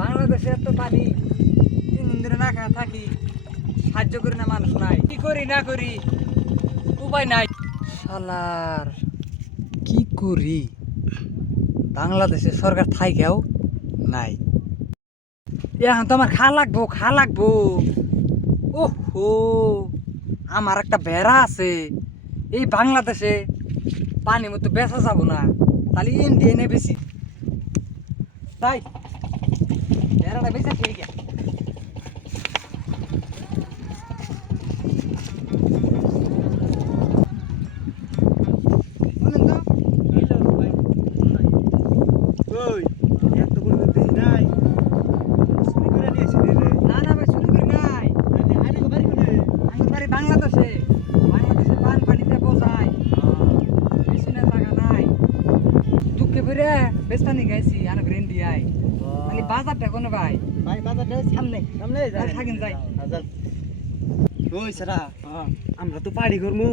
বাংলাদেশে এত পানি তিন দিন না থাকি, সাহায্য করি না মানুষ নাই। কি করি, না করি, উপায় নাই। শালার, কি করি? বাংলাদেশে সরকার থাইকেও নাই। এখন তো আমার খা লাগবো খা লাগবো। ওহো, আমার একটা বেড়া আছে। এই বাংলাদেশে পানি মতো বেচা যাব না। তাহলে ইন্ডিয়া নে বেশি তাই বেড়াটা বেচা ঠিক আছে বলেন তো ওই এত কোনো দেখি নাই শুনি করে নিয়েছি রে না না ভাই শুরু করি নাই আরে আরে বাড়ি কোনে আমার বাড়ি বাংলাদেশে বাংলাদেশে বান পানিতে বোঝায় বেশি না জায়গা নাই দুঃখে পড়ে বেস্তানি গাইছি আর গ্রেন দিয়াই মানে বাজারটা কোনো ভাই? ভাই বাজারটা সামনে। সামনে যাই, থাকেন, যাই। ওই সারা আমরা তো পাড়ি করমু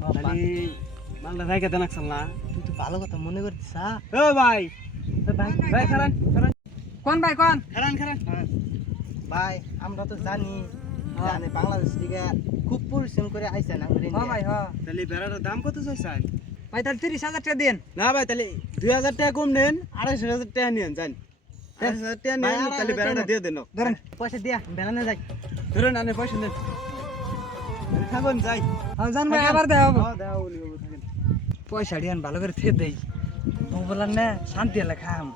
হ্যাঁ, খালি মালটা রাইকা না। তুই তো ভালো কথা মনে করছিস হ্যাঁ? ও ভাই ভাই ভাই খারান খারান। কোন ভাই কোন? খারান খারান। ভাই আমরা তো জানি হ্যাঁ। জানি বাংলাদেশ থেকে খুব পরিশ্রম করে আইছেন আমাদের হ ভাই হ তাহলে বেড়াটার দাম কত চাইছেন? ভাই তাহলে তিরিশ হাজার টাকা দিন। না ভাই তাহলে দুই হাজার টাকা কম নেন আড়াইশো হাজার টাকা নিয়েন জান। আড়াইশো হাজার টাকা নেন তাহলে বেড়াটা দিয়ে দেন ধরেন পয়সা দিয়া বেড়ানো যাই ধরেন আনে পয়সা নেন থাকুন যাই। হ্যাঁ জান ভাই আবার দেওয়া হব। হ্যাঁ। পয়সা দিয়ান ভালো করে থে দেই। ও না শান্তি এলাকা খাম।